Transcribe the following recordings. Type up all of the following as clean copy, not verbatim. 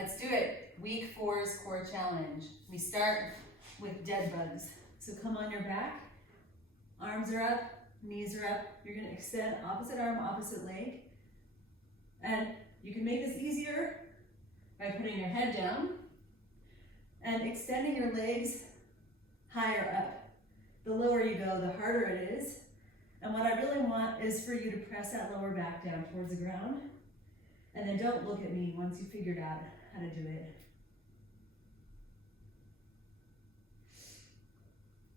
let's do it. Week 4's core challenge. We start with dead bugs. So come on your back, arms are up, knees are up. You're gonna extend opposite arm, opposite leg. And you can make this easier by putting your head down and extending your legs higher up. The lower you go, the harder it is. And what I really want is for you to press that lower back down towards the ground. And then don't look at me once you figured out how to do it.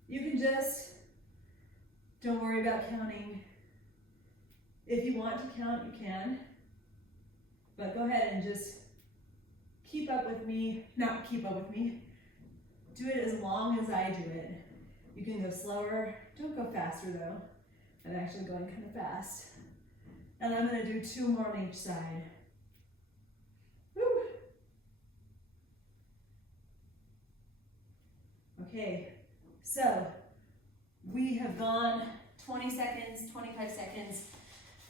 You can just, don't worry about counting. If you want to count, you can. But go ahead and just keep up with me, not keep up with me. Do it as long as I do it. You can go slower, don't go faster though. I'm actually going kind of fast. And I'm gonna do 2 more on each side. Woo. Okay, so we have gone 20 seconds, 25 seconds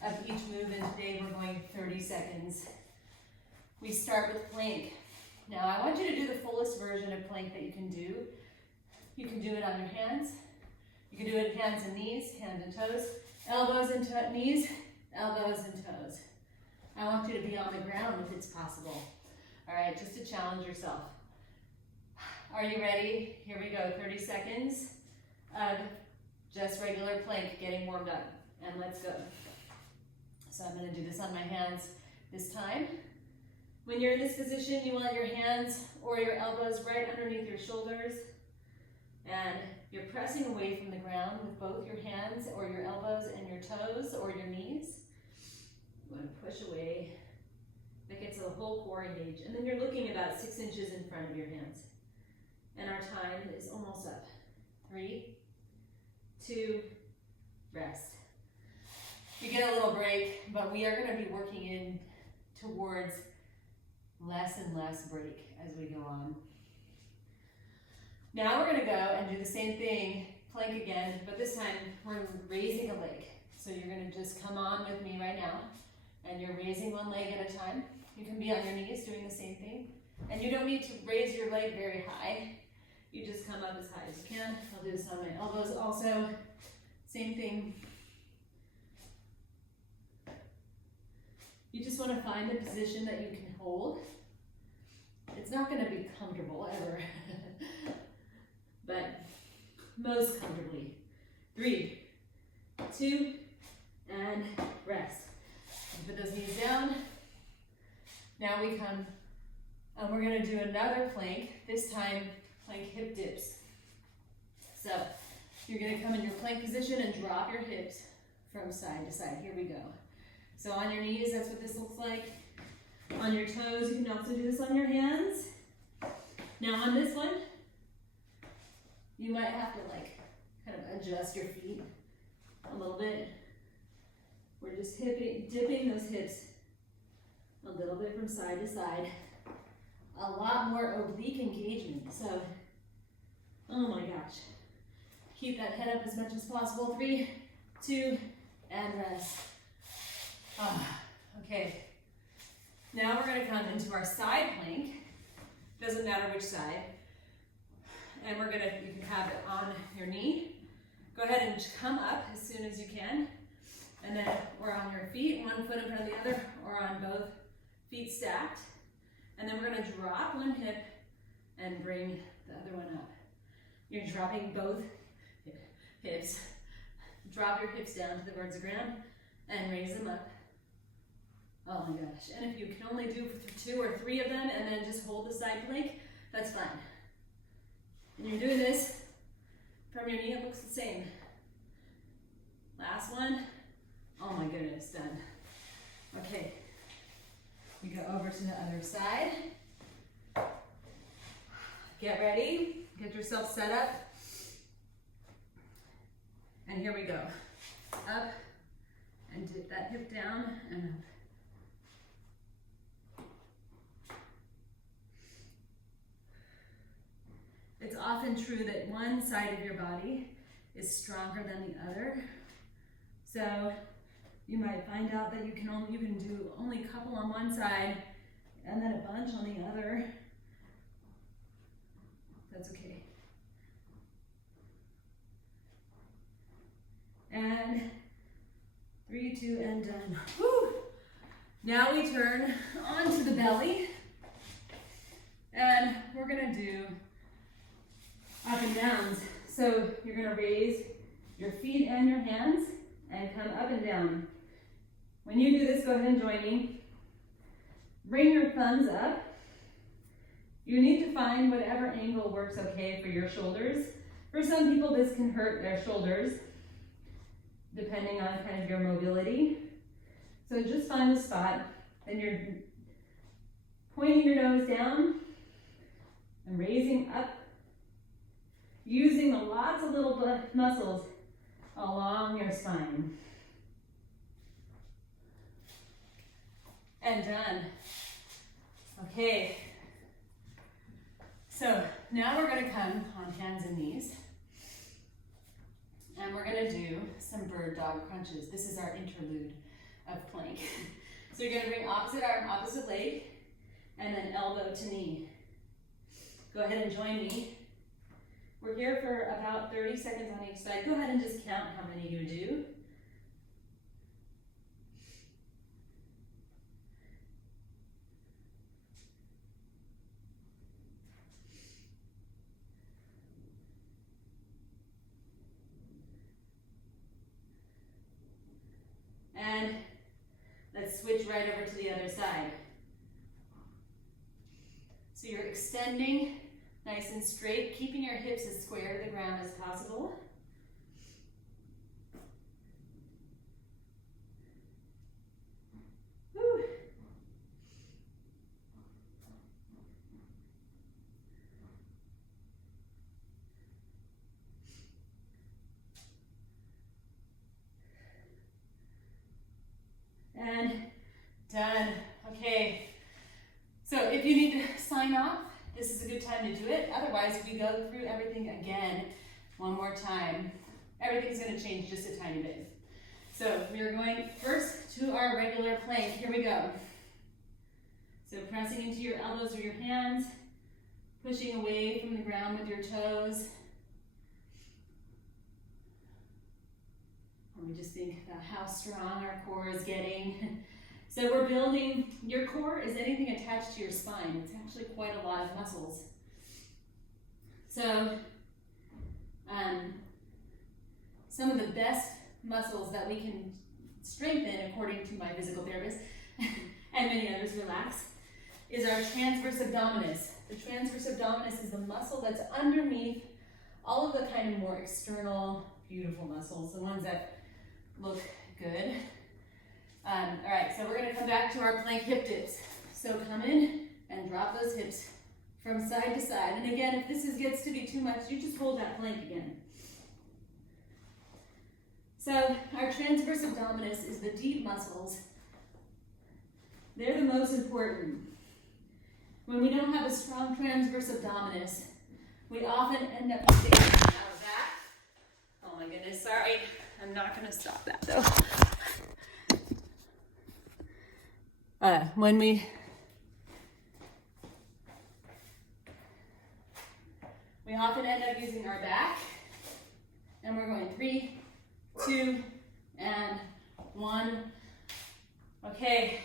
of each move, and today we're going 30 seconds. We start with plank. Now I want you to do the fullest version of plank that you can do. You can do it on your hands. You can do it hands and knees, hands and toes, elbows and knees, elbows and toes. I want you to be on the ground if it's possible. All right, just to challenge yourself. Are you ready? Here we go, 30 seconds of just regular plank, getting warmed up, and let's go. So I'm gonna do this on my hands this time. When you're in this position, you want your hands or your elbows right underneath your shoulders, and you're pressing away from the ground with both your hands or your elbows and your toes or your knees. You want to push away. That gets the whole core engaged. And then you're looking about 6 inches in front of your hands. And our time is almost up. 3, 2, rest. You get a little break, but we are going to be working in towards less and less break as we go on. Now we're gonna go and do the same thing, plank again, but this time we're raising a leg. So you're gonna just come on with me right now, and you're raising one leg at a time. You can be on your knees doing the same thing. And you don't need to raise your leg very high. You just come up as high as you can. I'll do this on my elbows also. Same thing. You just wanna find a position that you can hold. It's not gonna be comfortable ever. But most comfortably. 3, 2, and rest. Put those knees down. Now we come, and we're gonna do another plank, this time plank hip dips. So you're gonna come in your plank position and drop your hips from side to side. Here we go. So on your knees, that's what this looks like. On your toes, you can also do this on your hands. Now on this one, you might have to kind of adjust your feet a little bit. We're just dipping those hips a little bit from side to side. A lot more oblique engagement. So, oh my gosh. Keep that head up as much as possible. 3, 2, and rest. Okay. Now we're gonna come into our side plank. Doesn't matter which side. And you can have it on your knee. Go ahead and come up as soon as you can. And then we're on your feet, one foot in front of the other, or on both feet stacked. And then we're gonna drop one hip and bring the other one up. You're dropping both hips. Drop your hips down to the verge of the ground and raise them up. Oh my gosh. And if you can only do 2 or 3 of them and then just hold the side plank, that's fine. And you're doing this from your knee, it looks the same. Last one. Oh my goodness, done. Okay, we go over to the other side. Get ready, get yourself set up. And here we go. Up, and dip that hip down, and up. It's often true that one side of your body is stronger than the other. So you might find out that you can do only a couple on one side and then a bunch on the other. That's okay. And 3, 2, and done. Woo! Now we turn onto the belly, and we're gonna do up and downs. So you're gonna raise your feet and your hands and come up and down. When you do this, go ahead and join me. Bring your thumbs up. You need to find whatever angle works okay for your shoulders. For some people, this can hurt their shoulders, depending on kind of your mobility. So just find a spot, then you're pointing your nose down and raising up, using lots of little muscles along your spine. And done. Okay. So now we're gonna come on hands and knees. And we're gonna do some bird dog crunches. This is our interlude of plank. So you're gonna bring opposite arm, opposite leg, and then elbow to knee. Go ahead and join me. We're here for about 30 seconds on each side. Go ahead and just count how many you do. And let's switch right over to the other side. So you're extending nice and straight, keeping your hips as square to the ground as possible. Woo. And done. Okay. So if you need to sign off, this is a good time to do it. Otherwise, we go through everything again one more time. Everything's going to change just a tiny bit. So we are going first to our regular plank. Here we go. So pressing into your elbows or your hands, pushing away from the ground with your toes. And we just think about how strong our core is getting. So we're building, your core is anything attached to your spine. It's actually quite a lot of muscles. So some of the best muscles that we can strengthen, according to my physical therapist, and many others, relax, is our transverse abdominis. The transverse abdominis is the muscle that's underneath all of the kind of more external, beautiful muscles, the ones that look good. All right, so we're gonna come back to our plank hip dips. So come in and drop those hips from side to side. And again, if this gets to be too much, you just hold that plank again. So our transverse abdominis is the deep muscles. They're the most important. When we don't have a strong transverse abdominis, we often end up using our back. Oh my goodness, sorry. I'm not gonna stop that though. When we often end up using our back, and we're going 3, 2, and 1. Okay,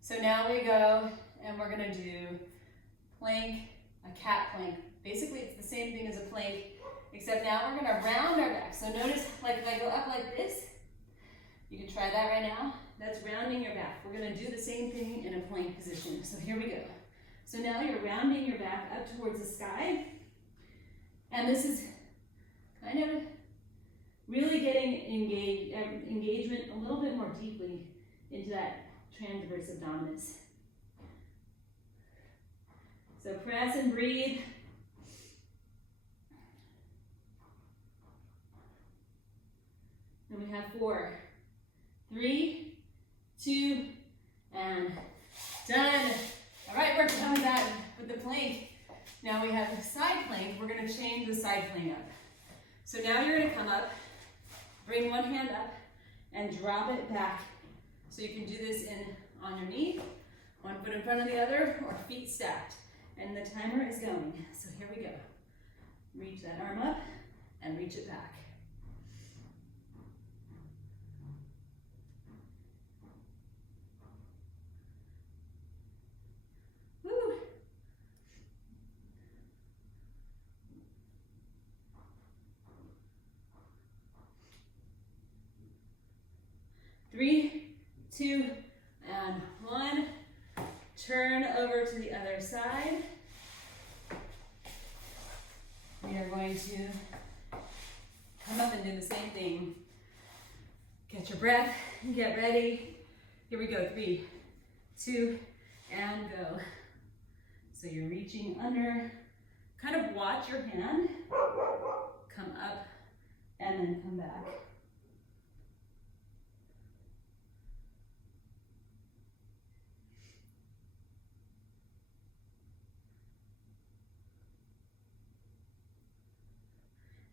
so now we go and we're gonna do plank, a cat plank. Basically, it's the same thing as a plank, except now we're gonna round our back. So notice, like if I go up like this, you can try that right now. That's rounding your back. We're gonna do the same thing in a plank position. So here we go. So now you're rounding your back up towards the sky. And this is kind of really getting engagement a little bit more deeply into that transverse abdominis. So press and breathe. And we have 4, 3, 2, and done. All right, we're done with that with the plank. Now we have the side plank. We're gonna change the side plank up. So now you're gonna come up, bring one hand up, and drop it back. So you can do this on your knee One foot in front of the other or feet stacked. And the timer is going. So here we go. Reach that arm up and reach it back. Woo. Three, 2, and 1. Turn over to the other side. We are going to come up and do the same thing. Get your breath, get ready. Here we go, 3, 2, and go. So you're reaching under, kind of watch your hand, come up, and then come back.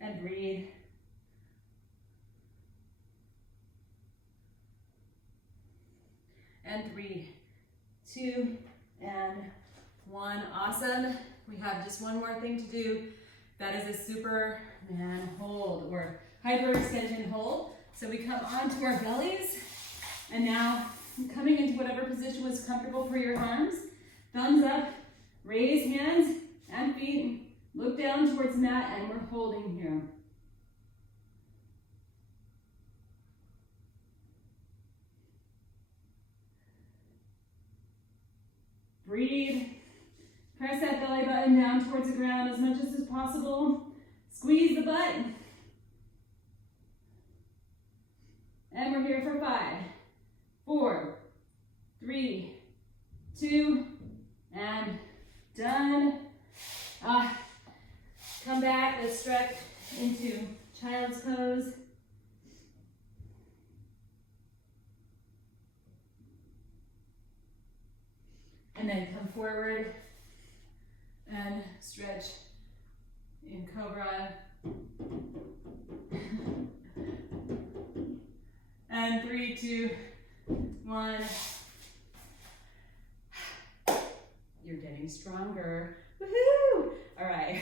And breathe. And 3, 2, and 1. Awesome. We have just one more thing to do. That is a Superman hold or hyperextension hold. So we come onto our bellies, and now coming into whatever position was comfortable for your arms. Thumbs up, raise hands and feet. Look down towards the mat, and we're holding here. Breathe. Press that belly button down towards the ground as much as possible. Squeeze the butt. And we're here for 5, 4, 3, 2, and done. Come back, let's stretch into child's pose. And then come forward and stretch in cobra. And 3, 2, 1. You're getting stronger. Woohoo! All right.